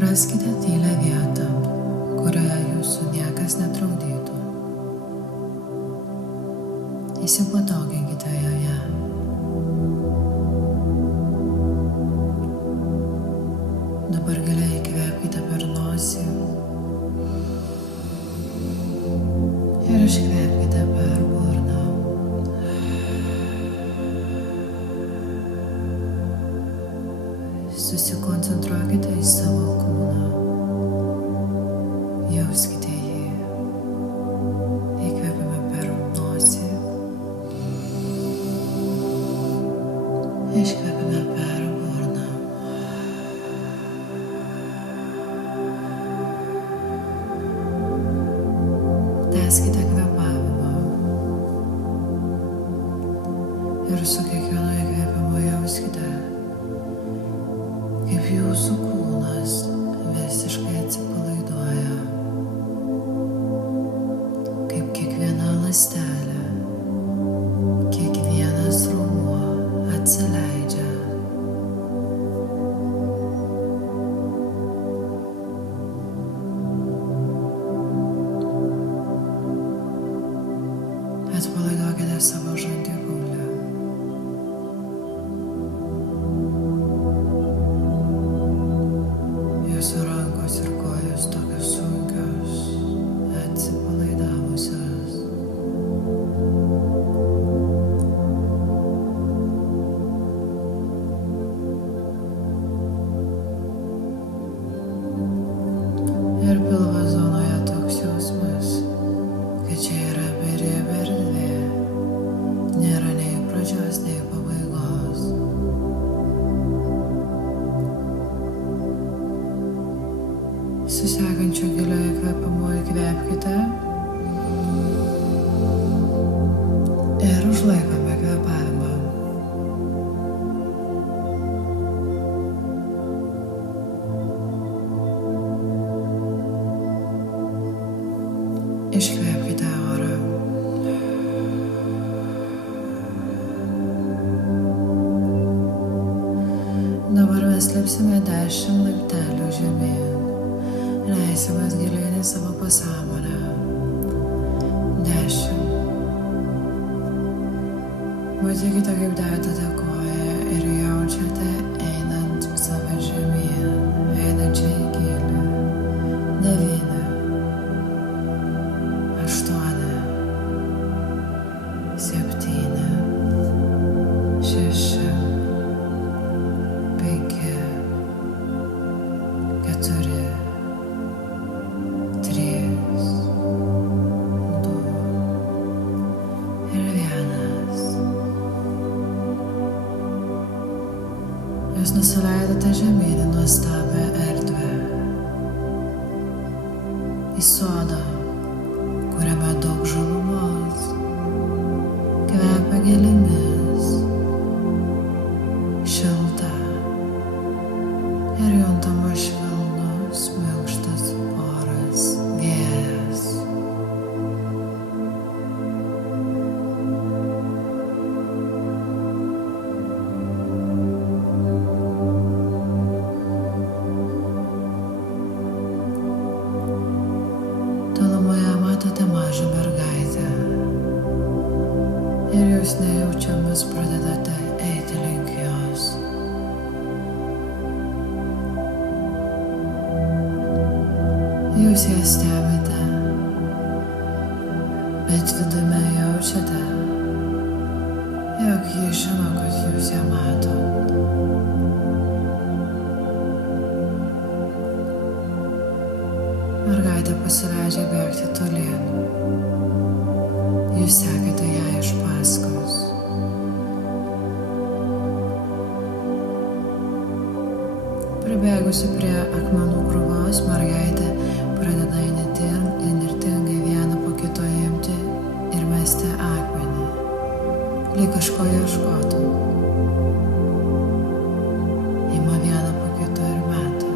Raskite tylią vietą, kurioje jūsų niekas netrukdytų. Įsipatoginkite joje. Dabar giliai įkvėpkite per nosį ir iškvėpkite per burną. Susikoncentruokite į savo kūną. Jauskite jį. Įkvėpime per nosį. Iškvėpime per burną. Tęskite kvėpavimą. Ir su kiekvienu įkvėpimu jauskite, kaip jūsų kūnas visiškai atsipalaiduoja, kaip kiekviena ląstelė, kiekvienas raumuo atsileidžia. Atpalaiduokite savo žandikaulį. Jūsų rankos ir kojos tokios sunkios, atsipalaidavusios. Ir pilvo zonoje toks jausmas, kad čia yra beribė erdvė, nėra nei pradžios, nei pabaigos. Su sekančiu giliu įkvėpimu įkvėpkite ir užlaikome kvėpavimą. Iškvėpkite orą. Dabar mes lipsime 10 laiptelių žemyn. Leisimės gilyn į savo pasąmonę. 10. Matykite, kaip dedate koją ir jaučiate einant save žemyn, einančią į gilį. 9. 8. 7. 6. 5. 4. 3, 2 ir 1. Jūs nusileidote žemyn į nuostabią erdvę, į sodą, kuriame daug žalumos, kvepia gėlėmis, šilta ir juntama švelnus, minkštas oras, vėjas. Tolumoje matote mažą mergaitę ir jūs nejaučiamis pradedate eiti link jos. Jūs ją stebite, bet vidumi jaučiate, jog ji žino, kad jūs ją mato. Mergaitė pasileidžia bėgti tolyn. Jūs sekate ją iš paskos. Pribėgusi prie akmenų krūvos, mergaitė pradeda įnirtingai vieną po kito imti ir mesti akmenį, lyg kažko ieškotų. Ima vieną po kito ir meta,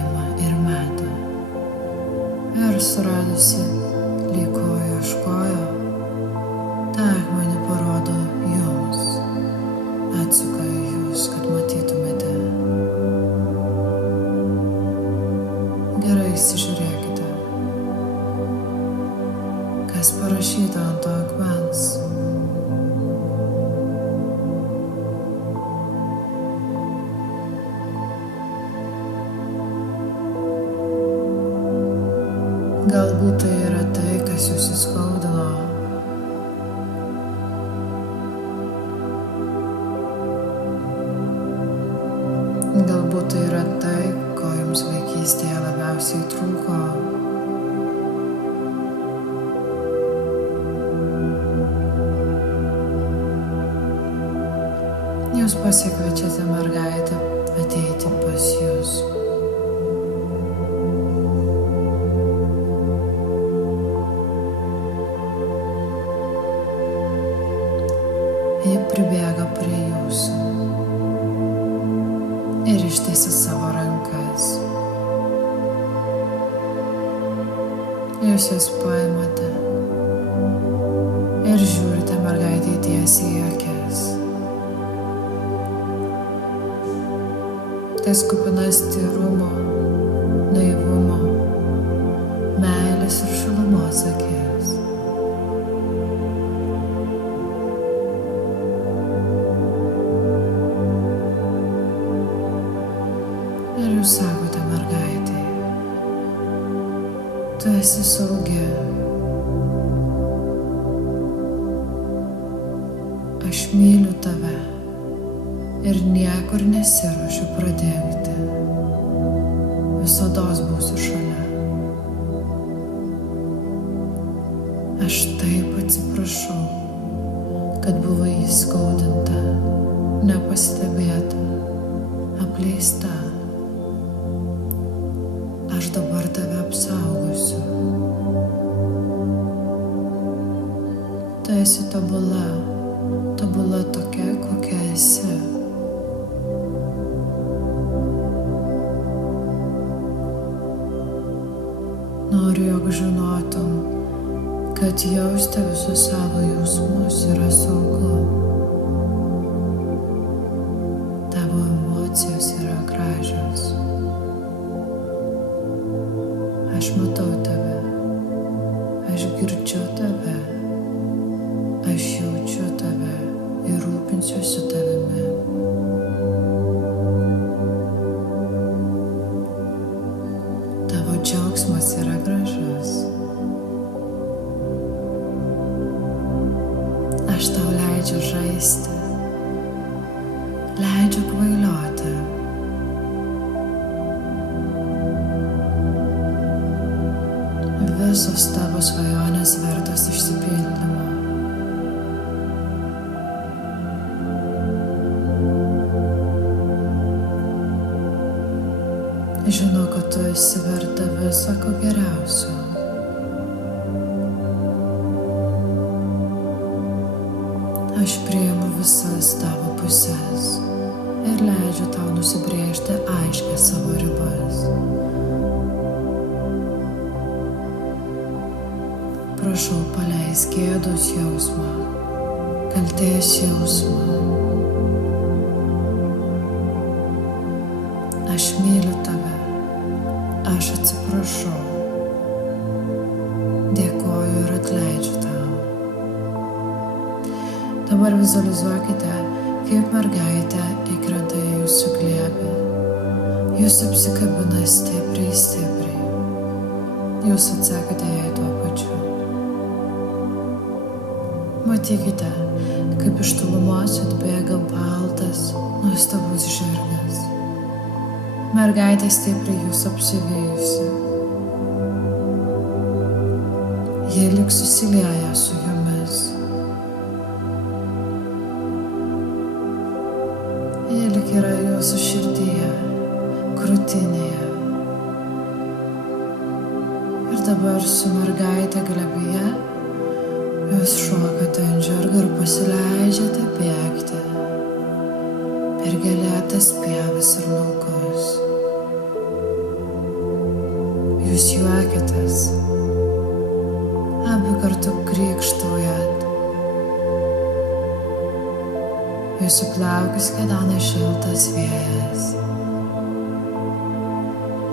ima ir meta. Ir suradusi, lyg ko ieškojo, tą akmenį parodo jums, atsuka jūs, kad matytumėte. įsižiūrėkite, kas parašyta ant to akmens. Galbūt tai yra tai, kas jūs įskaudino. Galbūt tai yra tai, ko jums vaikystėje labiausiai trūko. Jūs pasikviečiate mergaitę ateiti pas jūs. Ji pribėga prie jūsų ir ištiesia savo rankas. Jūs jas paimate ir žiūrite mergaitei tiesiai į akis. Tas kupinas tyrumo, naivumo, meilės ir šilumos akis. Ir jūs sakote mergaitei, tu esi saugi. Aš myliu tave ir niekur nesiruošiu pradingti. Visados būsiu šalia. Aš taip atsiprašau, kad buvai įskaudinta, nepastebėta, apleista. Aš dabar tave apsaugosiu. Tu esi tobula, tobula tokia, kokia esi. Noriu, jog žinotum, kad jausti visus savo jausmus yra saugu. Tavo emocijos yra gražios. Aš matau tave, aš girdžiu tave, aš jaučiu tave ir rūpinsiuosi tavimi. Tavo džiaugsmas yra gražus. Aš tau leidžiu žaisti, leidžiu kvailioti. Visos tavo svajonės vertos išsipildymo. Žinau, kad tu esi verta viso ko geriausio. Aš priimu visas tavo pusės ir leidžiu tau nusibrėžti aiškias savo ribas. Prašau, paleisk gėdos jausmą, kaltės jausmą. Aš myliu tave, aš atsiprašau, dėkoju ir atleidžiu tau. Dabar vizualizuokite, kaip mergaitė įkrenta į jūsų glėbį. Jūs apsikabina stipriai, stipriai. Jūs atsakate jai tuo pačiu. Matykite, kaip iš tolumos atbėga baltas, nuostabus žirgas. Mergaitė stipriai jūs apsivijusi. Jie lyg susilieja su jumis. Jie lyg yra jūsų širdyje, krūtinėje. Ir dabar su mergaitė glėbyje jūs šokate ant žirgo ir pasileidžiate bėgti per gėlėtas pievas ir laukus. Jūs juokitės, abi kartu krykštaujat. Jūsų plaukus kedena šiltas vėjas.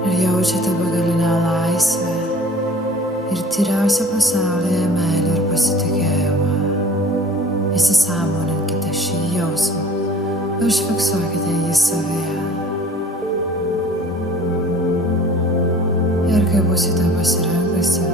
Ir jaučiate begalinę laisvę ir tyriausią pasaulyje meilę ir pasitikėjimą. Įsisąmoninkite šį jausmą, užfiksuokite jį savyje. Ir kai būsite pasirengusi,